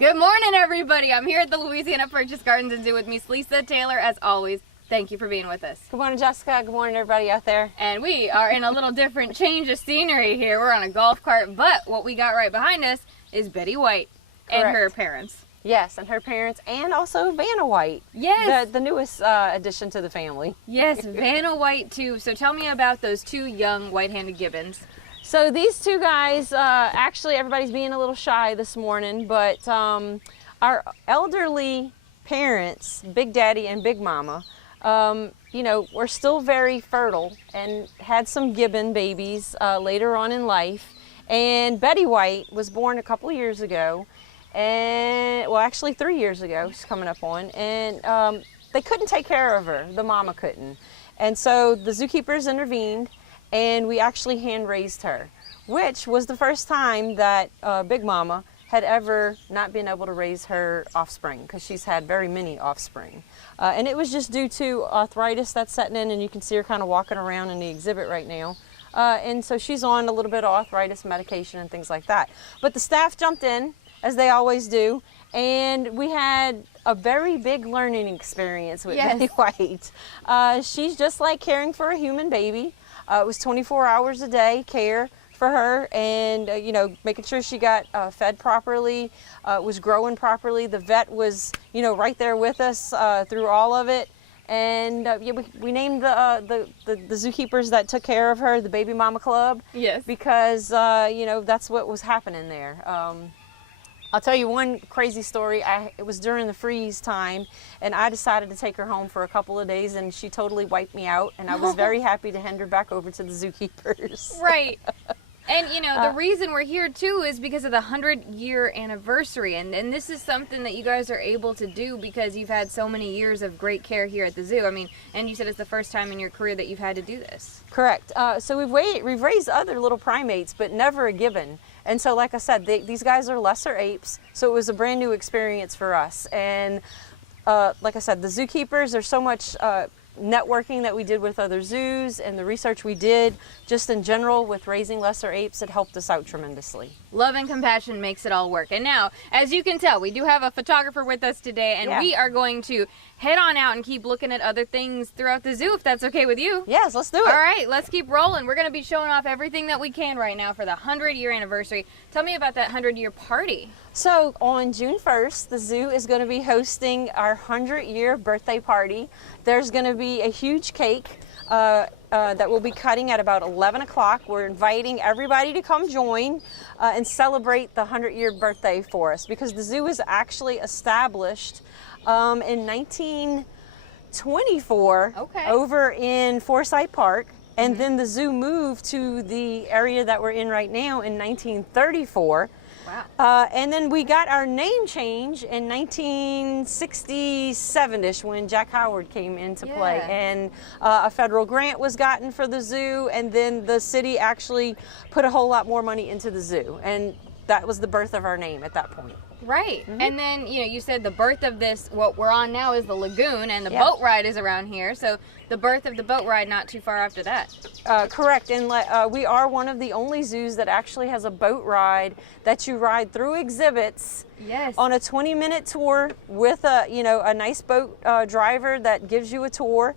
Good morning, everybody. I'm here at the Louisiana Purchase Gardens and Zoo with Miss Lisa Taylor, as always. Thank you for being with us. Good morning, Jessica. Good morning, everybody out there. And we are in a little different change of scenery here. We're on a golf cart, but what we got right behind us is Betty White. Correct. And her parents. Yes, and her parents, and also Vanna White. Yes. The newest addition to the family. Yes, Vanna White, too. So tell me about those two young white-handed gibbons. So these two guys, actually everybody's being a little shy this morning, but our elderly parents, Big Daddy and Big Mama, were still very fertile and had some gibbon babies later on in life. And Betty White was born a couple years ago, and well, actually 3 years ago, she's coming up on, and they couldn't take care of her. The mama couldn't. And so the zookeepers intervened, and we actually hand raised her, which was the first time that Big Mama had ever not been able to raise her offspring, because she's had very many offspring. And it was just due to arthritis that's setting in, and you can see her kind of walking around in the exhibit right now. And so she's on a little bit of arthritis medication and things like that. But the staff jumped in, as they always do, and we had a very big learning experience with Betty White. She's just like caring for a human baby. It was 24 hours a day care for her, and making sure she got fed properly, was growing properly. The vet was right there with us through all of it, and we named the zookeepers that took care of her the Baby Mama Club. Yes, because that's what was happening there. I'll tell you one crazy story. It was during the freeze time, and I decided to take her home for a couple of days, and she totally wiped me out, and I was very happy to hand her back over to the zookeepers. Right. And, the reason we're here, too, is because of the 100-year anniversary. And this is something that you guys are able to do because you've had so many years of great care here at the zoo. I mean, and you said it's the first time in your career that you've had to do this. Correct. So we've raised other little primates, but never a gibbon. And so, like I said, these guys are lesser apes, so it was a brand new experience for us. And like I said, the zookeepers, there's so much networking that we did with other zoos, and the research we did just in general with raising lesser apes, it helped us out tremendously. Love and compassion makes it all work. And now, as you can tell, we do have a photographer with us today, and we are going to head on out and keep looking at other things throughout the zoo, if that's okay with you. Yes, let's do it. All right, let's keep rolling. We're going to be showing off everything that we can right now for the 100-year anniversary. Tell me about that 100-year party. So on June 1st, the zoo is going to be hosting our 100-year birthday party. There's going to be a huge cake that we'll be cutting at about 11 o'clock. We're inviting everybody to come join and celebrate the 100-year birthday for us, because the zoo was actually established in 1924 over in Forsyth Park. And then the zoo moved to the area that we're in right now in 1934. Wow. And then we got our name change in 1967-ish when Jack Howard came into play. And a federal grant was gotten for the zoo, and then the city actually put a whole lot more money into the zoo. And that was the birth of our name at that point. Right. And then, you said the birth of this, what we're on now is the lagoon, and the boat ride is around here. So the birth of the boat ride not too far after that. Correct. And we are one of the only zoos that actually has a boat ride that you ride through exhibits on a 20-minute tour with a nice boat driver that gives you a tour.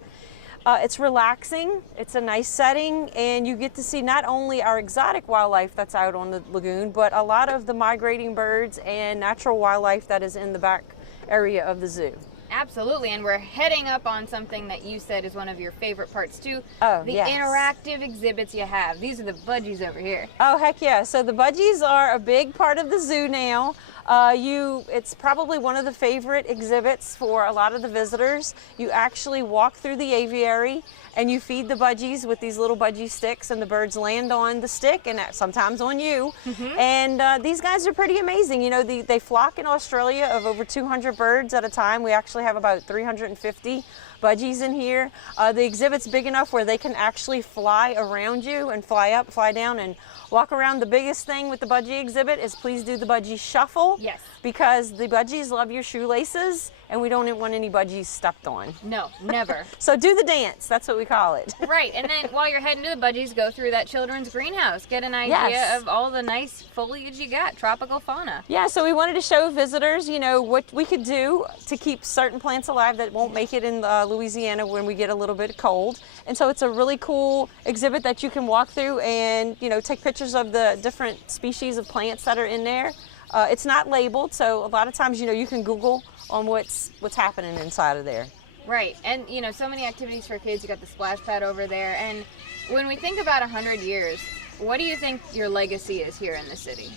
It's relaxing, it's a nice setting, and you get to see not only our exotic wildlife that's out on the lagoon, but a lot of the migrating birds and natural wildlife that is in the back area of the zoo. Absolutely, and we're heading up on something that you said is one of your favorite parts too. Oh, the interactive exhibits you have. These are the budgies over here. Oh, heck yeah. So the budgies are a big part of the zoo now. It's probably one of the favorite exhibits for a lot of the visitors. You actually walk through the aviary and you feed the budgies with these little budgie sticks, and the birds land on the stick and sometimes on you. And these guys are pretty amazing. They flock in Australia of over 200 birds at a time. We actually have about 350 budgies in here. The exhibit's big enough where they can actually fly around you and fly up, fly down, and walk around. The biggest thing with the budgie exhibit is please do the budgie shuffle. Yes. because the budgies love your shoelaces, and we don't want any budgies stepped on. No, never. So do the dance. That's what we call it. Right, and then while you're heading to the budgies, go through that children's greenhouse. Get an idea Yes. of all the nice foliage you got, tropical fauna. Yeah, so we wanted to show visitors, you know, what we could do to keep certain plants alive that won't make it in Louisiana when we get a little bit cold. And so it's a really cool exhibit that you can walk through and, you know, take pictures of the different species of plants that are in there. It's not labeled, so a lot of times, you know, you can Google on what's happening inside of there. Right, and you know, so many activities for kids. You got the splash pad over there, and when we think about 100 years, what do you think your legacy is here in the city?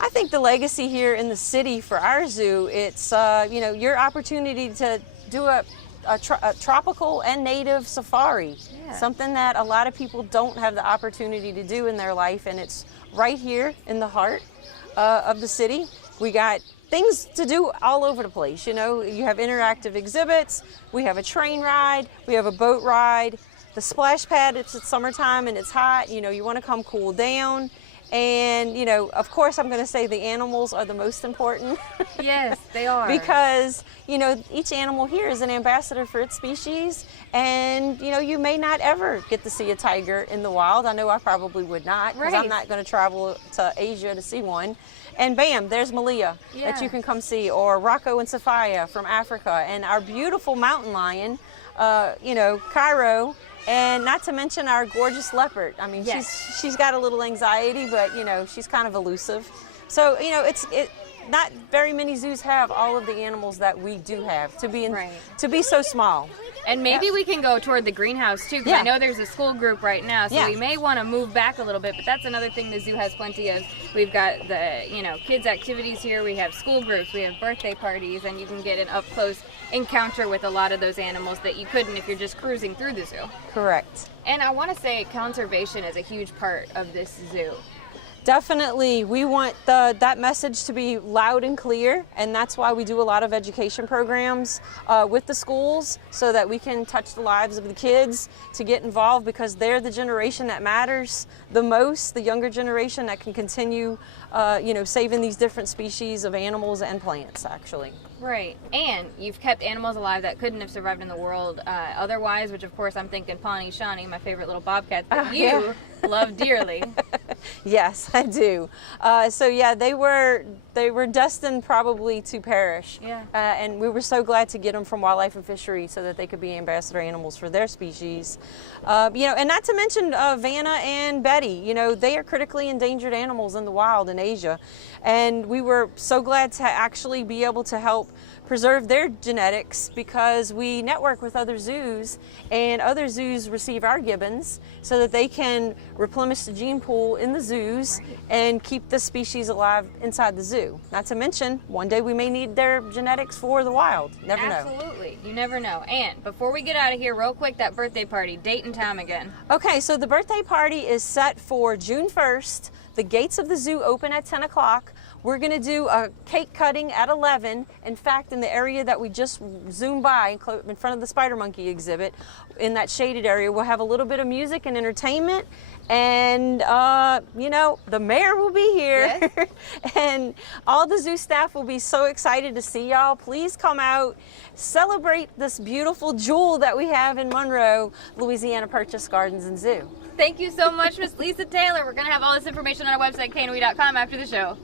I think the legacy here in the city for our zoo, it's you know, your opportunity to do a tropical and native safari, something that a lot of people don't have the opportunity to do in their life, and it's right here in the heart of the city. We got things to do all over the place. You know, you have interactive exhibits, we have a train ride, we have a boat ride, the splash pad. It's summertime and it's hot, you know, you want to come cool down. And, you know, of course, I'm going to say the animals are the most important. Yes, they are. Because, you know, each animal here is an ambassador for its species. And, you know, you may not ever get to see a tiger in the wild. I know I probably would not, because I'm not going to travel to Asia to see one. And bam, there's Malia that you can come see, or Rocco and Sophia from Africa, and our beautiful mountain lion, you know, Cairo. And not to mention our gorgeous leopard. I mean, she's got a little anxiety, but, you know, she's kind of elusive. So, you know, not very many zoos have all of the animals that we do have to be so small. And maybe we can go toward the greenhouse too, because I know there's a school group right now, so we may want to move back a little bit, but that's another thing the zoo has plenty of. We've got the, you know, kids activities here, we have school groups, we have birthday parties, and you can get an up close encounter with a lot of those animals that you couldn't if you're just cruising through the zoo. Correct. And I want to say conservation is a huge part of this zoo. Definitely, we want that message to be loud and clear, and that's why we do a lot of education programs with the schools, so that we can touch the lives of the kids to get involved, because they're the generation that matters the most, the younger generation that can continue, you know, saving these different species of animals and plants, actually. Right, and you've kept animals alive that couldn't have survived in the world otherwise, which of course I'm thinking Pawnee Shawnee, my favorite little bobcats that you love dearly. Yes, I do. So yeah, they were destined probably to perish. Yeah. And we were so glad to get them from Wildlife and Fishery so that they could be ambassador animals for their species. You know, and not to mention Vanna and Betty. You know, they are critically endangered animals in the wild in Asia, and we were so glad to actually be able to help preserve their genetics, because we network with other zoos, and other zoos receive our gibbons so that they can replenish the gene pool in the zoos and keep the species alive inside the zoo. Not to mention, one day we may need their genetics for the wild. Never know. Absolutely. You never know. And before we get out of here, real quick, that birthday party, date and time again. Okay, so the birthday party is set for June 1st. The gates of the zoo open at 10 o'clock. We're going to do a cake cutting at 11. In fact, in the area that we just zoomed by, in front of the Spider Monkey exhibit, in that shaded area, we'll have a little bit of music and entertainment. And, you know, the mayor will be here. Yes. And all the zoo staff will be so excited to see y'all. Please come out, celebrate this beautiful jewel that we have in Monroe, Louisiana Purchase Gardens and Zoo. Thank you so much, Miss Lisa Taylor. We're going to have all this information on our website, knoe.com, after the show.